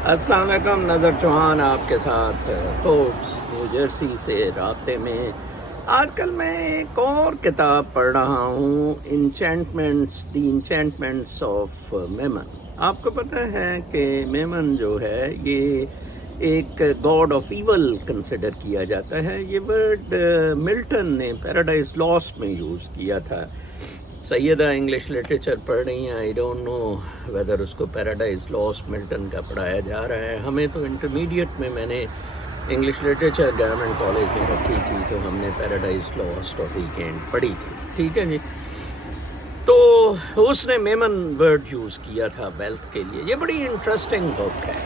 السلام علیکم، نظر چوہان آپ کے ساتھ فوربس نیو جرسی سے رابطے میں۔ آج کل میں ایک اور کتاب پڑھ رہا ہوں، دی انچینٹمنٹس آف میمن۔ آپ کو پتہ ہے کہ میمن جو ہے یہ ایک گاڈ آف ایول کنسیڈر کیا جاتا ہے۔ یہ ورڈ ملٹن نے پیراڈائز لاسٹ میں یوز کیا تھا۔ سیدہ انگلش لٹریچر پڑھ رہی ہیں، آئی ڈونٹ نو ویدر اس کو پیراڈائز لاسٹ ملٹن کا پڑھایا جا رہا ہے۔ ہمیں تو انٹرمیڈیٹ میں نے انگلش لٹریچر گورنمنٹ کالج میں رکھی تھی، تو ہم نے پیراڈائز لاسٹ اور ویکینڈ پڑھی تھی، ٹھیک ہے جی۔ تو اس نے میمن ورڈ یوز کیا تھا ویلتھ کے لیے۔ یہ بڑی انٹرسٹنگ بک ہے۔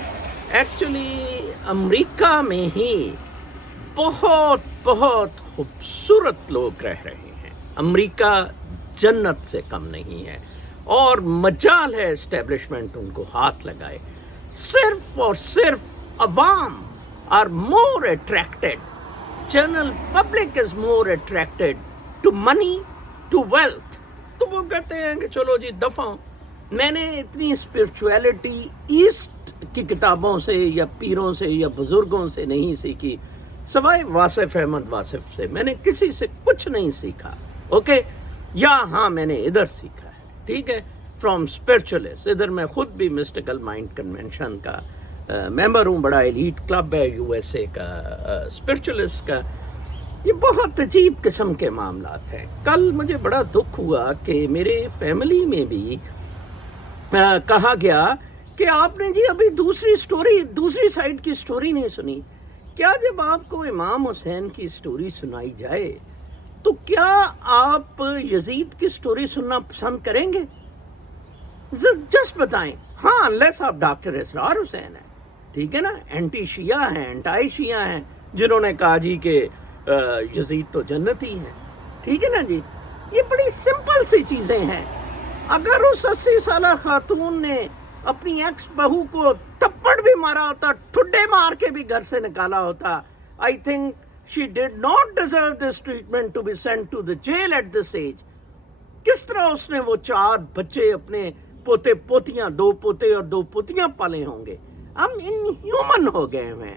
ایکچولی امریکہ میں ہی بہت بہت خوبصورت لوگ رہ رہے ہیں۔ امریکہ جنت سے کم نہیں ہے، اور مجال ہے اسٹیبلشمنٹ ان کو ہاتھ لگائے۔ صرف اور صرف عوام are more attracted, general public is more attracted to money, to wealth. تو وہ کہتے ہیں کہ چلو جی دفعہ۔ میں نے اتنی اسپرچویلٹی ایسٹ کی کتابوں سے یا پیروں سے یا بزرگوں سے نہیں سیکھی، سوائے واصف احمد واصف سے۔ میں نے کسی سے کچھ نہیں سیکھا، اوکے؟ یا ہاں میں نے ادھر سیکھا ہے، ٹھیک ہے، فرام اسپرچولیسٹ۔ ادھر میں خود بھی مسٹیکل مائنڈ کنونشن کا ممبر ہوں، بڑا ایلیٹ کلب ہے یو ایس اے کا اسپرچولیسٹ کا۔ یہ بہت عجیب قسم کے معاملات ہیں۔ کل مجھے بڑا دکھ ہوا کہ میرے فیملی میں بھی کہا گیا کہ آپ نے جی ابھی دوسری سائڈ کی سٹوری نہیں سنی۔ کیا جب آپ کو امام حسین کی سٹوری سنائی جائے تو کیا آپ یزید کی سٹوری سننا پسند کریں گے؟ جسٹ بتائیں۔ ہاں، انلیس آپ ڈاکٹر اسرار حسین ہیں، ٹھیک ہے نا، اینٹی شیعہ ہیں، اینٹائی شیعہ ہیں، جنہوں نے کہا جی کہ یزید تو جنتی ہیں، ٹھیک ہے نا جی۔ یہ بڑی سمپل سی چیزیں ہیں۔ اگر اس 80 سالہ خاتون نے اپنی ایکس بہو کو تھپڑ بھی مارا ہوتا، ٹھڈے مار کے بھی گھر سے نکالا ہوتا، I think she did not deserve this treatment to be sent to the jail at this age۔ کس طرح اس نے وہ 4 بچے اپنے پوتے پوتیاں، 2 پوتے اور 2 پوتیاں پالے ہوں گے؟ ہم انہیومن ہو گئے ہیں۔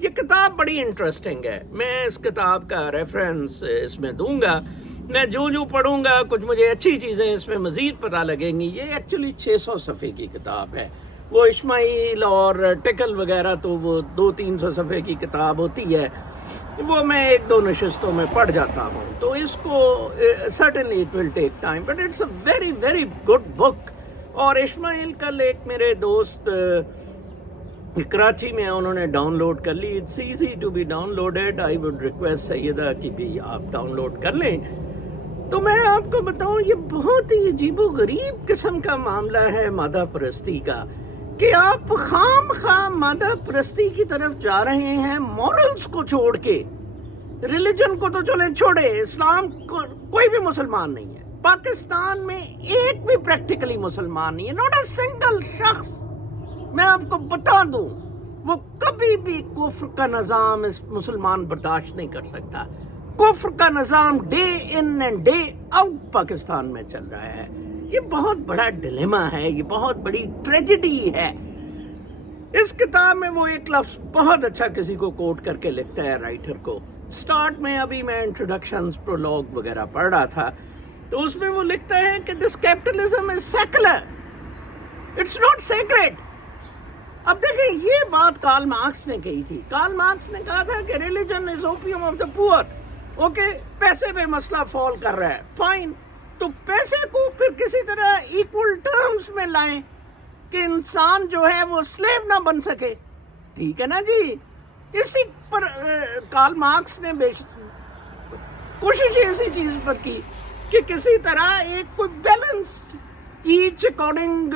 یہ کتاب بڑی انٹرسٹنگ ہے۔ میں اس کتاب کا ریفرنس اس میں دوں گا۔ میں جو پڑھوں گا کچھ مجھے اچھی چیزیں اس میں مزید پتہ لگیں گی۔ یہ ایکچولی 600 صفحے کی کتاب ہے۔ وہ اسماعیل اور ٹکل وغیرہ تو وہ 200-300 صفحے کی کتاب ہوتی ہے، وہ میں 1-2 نشستوں میں پڑھ جاتا ہوں۔ تو اس کو certainly it will take time but it's a very very good book۔ اور اسماعیل کل ایک میرے دوست کراچی میں انہوں نے ڈاؤن لوڈ کر لی۔ It's easy to be downloaded. I would request Syeda کہ بھی آپ ڈاؤن لوڈ کر لیں۔ تو میں آپ کو بتاؤں، یہ بہت ہی عجیب و غریب قسم کا معاملہ ہے مادہ پرستی کا، کہ آپ خام مادہ پرستی کی طرف جا رہے ہیں مورلز کو چھوڑ کے۔ ریلیجن کو تو چلیں چھوڑے، اسلام کو کوئی بھی مسلمان نہیں ہے پاکستان میں، ایک بھی پریکٹیکلی مسلمان نہیں ہے، ناٹ اے سنگل شخص۔ میں آپ کو بتا دوں، وہ کبھی بھی کفر کا نظام اس مسلمان برداشت نہیں کر سکتا۔ کفر کا نظام day in and day out Pakistan میں چل رہا ہے۔ یہ بہت بڑا ڈیلیما ہے، یہ بہت بڑی ٹریجڈی ہے۔ اس کتاب میں وہ ایک لفظ بہت اچھا کسی کو کوٹ کر کے لکھتا ہے رائٹر کو۔ سٹارٹ میں ابھی میں انٹروڈکشنز، پرولوگ وغیرہ پڑھ رہا تھا، تو اس میں وہ لکھتا ہے کہ this capitalism is secular, it's not sacred. اب دیکھیں، یہ بات کارل مارکس نے کہی تھی۔ کارل مارکس نے کہا تھا کہ ریلیجن از اوپیوم آف دا پور۔ اوکے، پیسے پہ مسئلہ فال کر رہا ہے، فائن، تو پیسے کو پھر کسی طرح ایکول ٹرمز میں لائیں کہ انسان جو ہے وہ سلیو نہ بن سکے، ٹھیک ہے نا جی۔ اسی پر کارل مارکس نے کوشش اسی چیز پر کی کہ کسی طرح ایک کوئی balanced, each according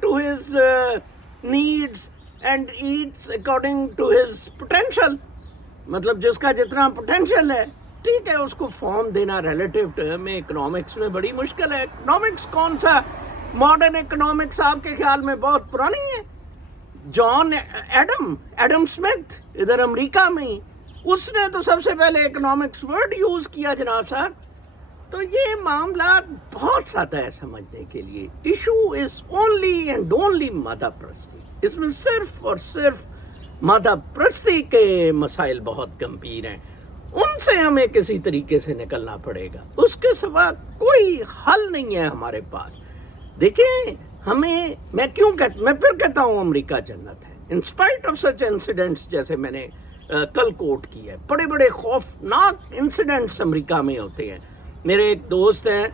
to his needs and each according to his potential, مطلب جس کا جتنا پوٹینشیل ہے، ٹھیک ہے، اس کو فارم دینا ریلیٹیو ٹرم میں اکنامکس میں بڑی مشکل ہے۔ اکنامکس کون سا ماڈرن اکنامکس آپ کے خیال میں بہت پرانی ہے؟ جان ایڈم اسمتھ ادھر امریکہ میں ہی، اس نے تو سب سے پہلے اکنامکس ورڈ یوز کیا جناب صاحب۔ تو یہ معاملات بہت سادہ ہے سمجھنے کے لیے. Issue is only and only مادہ پرستی. اس میں صرف اور صرف مادہ پرستی کے مسائل بہت گمبھیر ہیں. ان سے ہمیں کسی طریقے سے نکلنا پڑے گا. اس کے سوا کوئی حل نہیں ہے ہمارے پاس. دیکھیں میں پھر کہتا ہوں امریکہ جنت ہے. انسپائٹ آف سچ انسیڈنٹس جیسے میں نے کل کوٹ کی ہے, بڑے بڑے خوفناک انسیڈنٹس امریکہ میں ہوتے ہیں. میرے ایک دوست ہیں,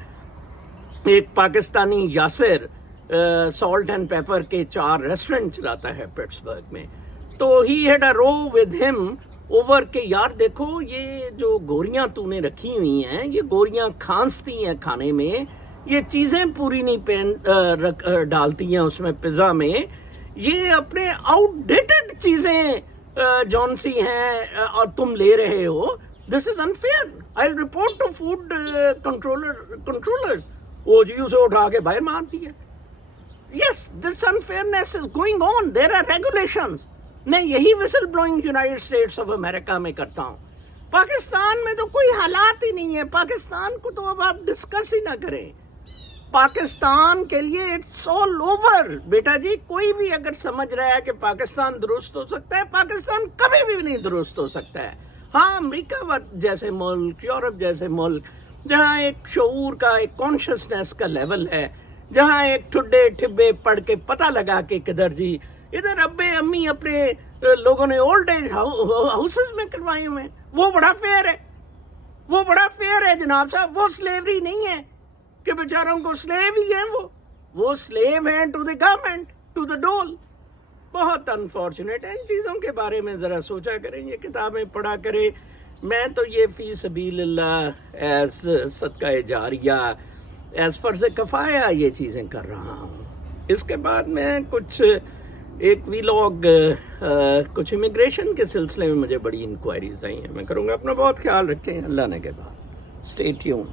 ایک Pakistani Yasir, salt and paper کے 4 ریسٹورنٹ چلاتا ہے پٹسبرگ میں. تو he had a row with ہم اوور کہ یار دیکھو یہ جو گوریاں تو نے رکھی ہوئی ہیں, یہ گوریاں کھانستی ہیں کھانے میں, یہ چیزیں پوری نہیں ڈالتی ہیں اس میں پیزا میں, یہ اپنے آؤٹ ڈیٹڈ چیزیں جون سی ہیں اور تم لے رہے ہو. This is unfair. I report to food controller. وہ جی اسے اٹھا کے باہر مارتی ہے. Yes, this unfairness is going on. There are regulations. میں یہی whistle blowing United States of America میں کرتا ہوں. پاکستان میں تو کوئی حالات ہی نہیں ہے. پاکستان کو تو اب آپ ڈسکس ہی نہ کریں. پاکستان کے لیے اٹس آل اوور. بیٹا جی کوئی بھی اگر سمجھ رہا ہے کہ پاکستان درست ہو سکتا ہے, پاکستان کبھی بھی نہیں درست ہو سکتا ہے. ہاں, امریکہ جیسے ملک, یورپ جیسے ملک, جہاں ایک شعور کا, ایک کانشسنس کا لیول ہے, جہاں ایک ٹھڈے ٹھبے پڑھ کے پتہ لگا کہ کدھر جی ادھر ابے امی اپنے لوگوں نے اولڈ ایج ہاؤسز میں کروائے ہوئے ہیں, وہ بڑا فیئر ہے. وہ بڑا فیئر ہے جناب صاحب. وہ سلیوری نہیں ہے کہ بیچاروں کو سلیو ہی ہیں. وہ سلیو ہیں to the government, to the dole. بہت انفارچونیٹ ہے. ان چیزوں کے بارے میں ذرا سوچا کریں, یہ کتابیں پڑھا کریں. میں تو یہ فی سبیل اللہ ایز صدقہ جاریہ, ایز فرض کفایہ یہ چیزیں کر رہا ہوں. اس کے بعد میں ایک ویلاگ کچھ امیگریشن کے سلسلے میں مجھے بڑی انکوائریز آئی ہیں, میں کروں گا. اپنا بہت خیال رکھیں. اللہ نے کے بعد. Stay tune.